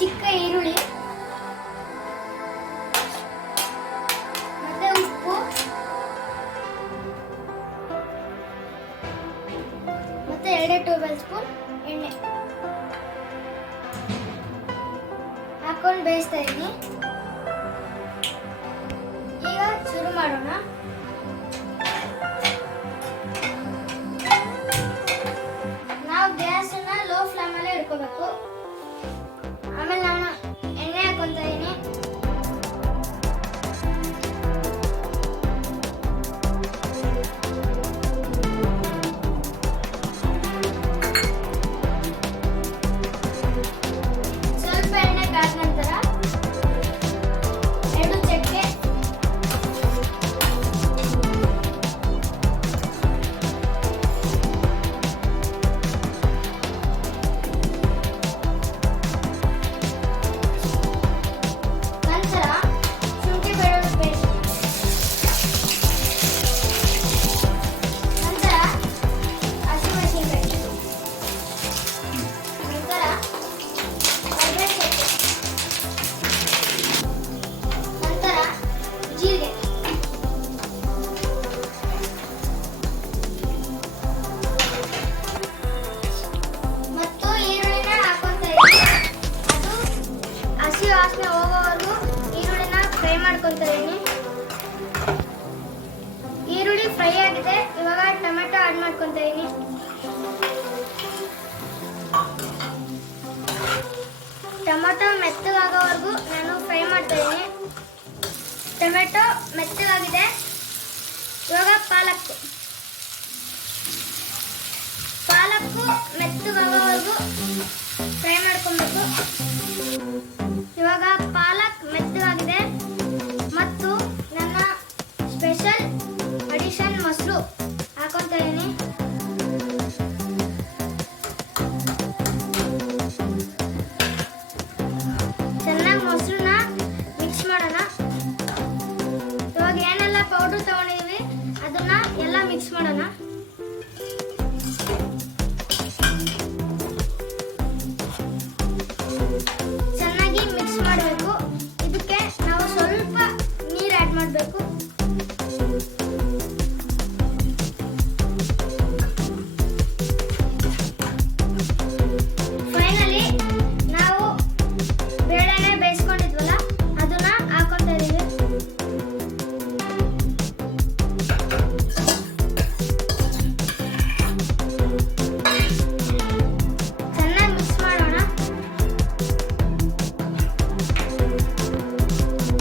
ಚಿಕ್ಕ ಈರುಳ್ಳಿ ಮತ್ತೆ ಉಪ್ಪು ಮತ್ತೆ 2 ಟೇಬಲ್ ಸ್ಪೂನ್ ಎಣ್ಣೆ ಹಾಕೊಂಡು ಬೇಯಿಸ್ತಾ ಇದ್ದೀನಿ. ಈಗ ಶುರು ಮಾಡೋಣ. ನಾವು ಗ್ಯಾಸನ್ನ ಲೋ ಫ್ಲೇಮಲ್ಲೇ ಇಟ್ಕೋಬೇಕು. ಆಮೇಲೆ ನಾನು ಎಣ್ಣೆ ಹಾಕೊಂತ ಇದ್ದೀನಿ. ಸ್ವಲ್ಪ ಎಣ್ಣೆ ಕಾದ ನಂತರ 2 ಚಕ್ಕೆ, ನಂತರ ಶುಂಠಿ ಬೆಳ್ಳುಳ್ಳಿ ಪೇಸ್ಟ್, ನಂತರ ಹಸಿಮೆಣಸಿನಕಾಯಿ, ನಂತರ ಕರಿಬೇವು ಸೊಪ್ಪು, ನಂತರ ಜೀರಿಗೆ, ಮತ್ತು ಈರುಳ್ಳಿನ ಹಾಕೊಂತ ಇದ್ದೀನಿ. ಅದು ಹಸಿ ವಾಸನೆ ಹೋಗೋವರೆಗೂ ಈರುಳ್ಳಿನ ಫ್ರೈ ಮಾಡ್ಕೊಂತ ಇದ್ದೀನಿ. ಈರುಳ್ಳಿ ಫ್ರೈ ಆಗಿದೆ. ಇವಾಗ ಟೊಮೆಟೊ ಆಡ್ ಮಾಡ್ಕೊಂತ ಇದ್ದೀನಿ. ಟೊಮೆಟೊ ಮೆತ್ತಗಾಗೋವರೆಗೂ ನಾನು ಫ್ರೈ ಮಾಡ್ತಾ ಇದ್ದೀನಿ. ಟೊಮೆಟೊ ಮೆತ್ತಗಾಗಿದೆ. ಇವಾಗ ಪಾಲಕ್ಕು ಮೆತ್ತಗಾಗೋವರೆಗೂ ಫ್ರೈ ಮಾಡ್ಕೊಬೇಕು. ಇವಾಗ ಪಾಲಕ್ ಮೆತ್ತಗಾಗಿದೆ ಮತ್ತು ನನ್ನ ಸ್ಪೆಷಲ್ ಅಡಿಷನ್ ಮೊಸರು ಹಾಕೊಂತ ಇದ್ದೀನಿ. ಚೆನ್ನಾಗಿ ಮೊಸರನ್ನ ಮಿಕ್ಸ್ ಮಾಡೋಣ. ಇವಾಗ ಏನೆಲ್ಲ ಪೌಡರ್ ತಗೊಂಡಿದೀವಿ ಅದನ್ನ ಎಲ್ಲ ಮಿಕ್ಸ್ ಮಾಡೋಣ. ಚೆನ್ನಾಗಿ ಮಿಕ್ಸ್ ಮಾಡಬೇಕು. ಇದಕ್ಕೆ ನಾವು ಸ್ವಲ್ಪ ನೀರು ಆಡ್ ಮಾಡಬೇಕು. ಫೈನಲಿ ನಾವು ಬೇಳೆನೆ ಬೇಯಿಸ್ಕೊಂಡಿದ್ವಲ್ಲ ಅದನ್ನ ಹಾಕೊಂತ ಇದೀವಿ. ಚೆನ್ನಾಗಿ ಮಿಕ್ಸ್ ಮಾಡೋಣ.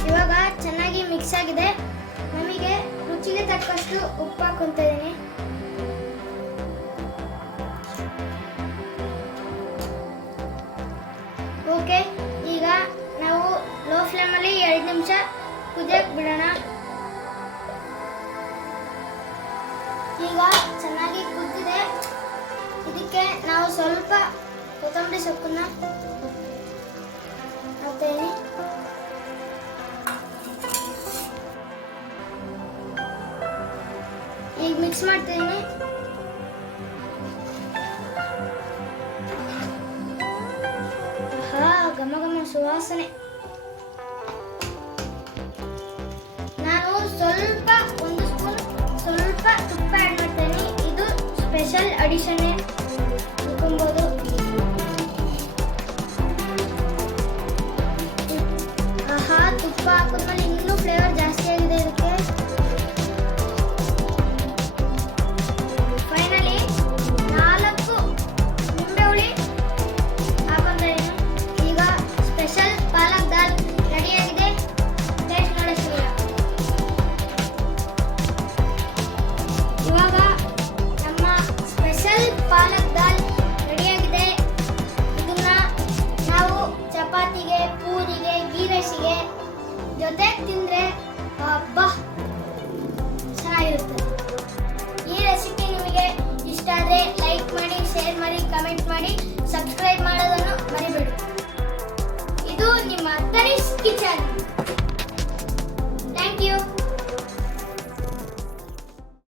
ಇವಾಗ ಚೆನ್ನಾಗಿ ಮಿಕ್ಸ್ ಆಗಿದೆ. ನಮಗೆ ರುಚಿಗೆ ತಕ್ಕಷ್ಟು ಉಪ್ಪು ಹಾಕೊಂತ ಇದ್ದೀನಿ. ಓಕೆ, ಈಗ ನಾವು ಲೋ ಫ್ಲೇಮಲ್ಲಿ 2 ನಿಮಿಷ ಕುದಿಯಕ್ಕೆ ಬಿಡೋಣ. ಈಗ ಚೆನ್ನಾಗಿ ಕುದ್ದಿದೆ. ಇದಕ್ಕೆ ನಾವು ಸ್ವಲ್ಪ ಕೊತ್ತಂಬರಿ ಸೊಪ್ಪನ್ನ ಹಾಕ್ತೀನಿ. ಈಗ ಮಿಕ್ಸ್ ಮಾಡ್ತೀನಿ. ಘಮ ಘಮ ಸುವಾಸನೆ. ನಾನು ಒಂದು ಸ್ಪೂನ್ ಸ್ವಲ್ಪ ತುಪ್ಪ ಆಡ್ ಮಾಡ್ತೇನೆ. ಇದು ಸ್ಪೆಷಲ್ ಅಡಿಷನ್ ತಿಳ್ಕೊಬೋದು. ತುಪ್ಪ ಹಾಕಿದ್ಮೇಲೆ ಇನ್ನೂ ಫ್ಲೇವರ್ ಜಾಸ್ತಿ ಆಗಿದೆ ಇದಕ್ಕೆ. ಫೈನಲಿ 4 ನಿಂಬೆ ಹುಳಿ ಹಾಕೊಂತ ಇದ್ದೀನಿ. ಈಗ ಸ್ಪೆಷಲ್ ಪಾಲಕ್ ದಾಲ್ ರೆಡಿಯಾಗಿದೆ. ಟೇಸ್ಟ್ ನೋಡೋಣ. ಇವಾಗ ನಮ್ಮ ಸ್ಪೆಷಲ್ ಪಾಲಕ್ ದಾಲ್ ರೆಡಿಯಾಗಿದೆ. ಇದನ್ನ ನಾವು ಚಪಾತಿಗೆ, ಪೂರಿಗೆ, ಗೀ ರೈಸಿಗೆ ಜೊತೆಗೆ ತಿಂದರೆ ಅಬ್ಬಾ ಚೆನ್ನಾಗಿರುತ್ತೆ. ಈ ರೆಸಿಪಿ ನಿಮಗೆ ಇಷ್ಟ ಆದರೆ ಲೈಕ್ ಮಾಡಿ, ಶೇರ್ ಮಾಡಿ, ಕಮೆಂಟ್ ಮಾಡಿ, ಸಬ್ಸ್ಕ್ರೈಬ್ ಮಾಡೋದನ್ನು ಮರಿಬೇಡಿ. ಇದು ನಿಮ್ಮ ತನಿಷ್ ಕಿಚನ್.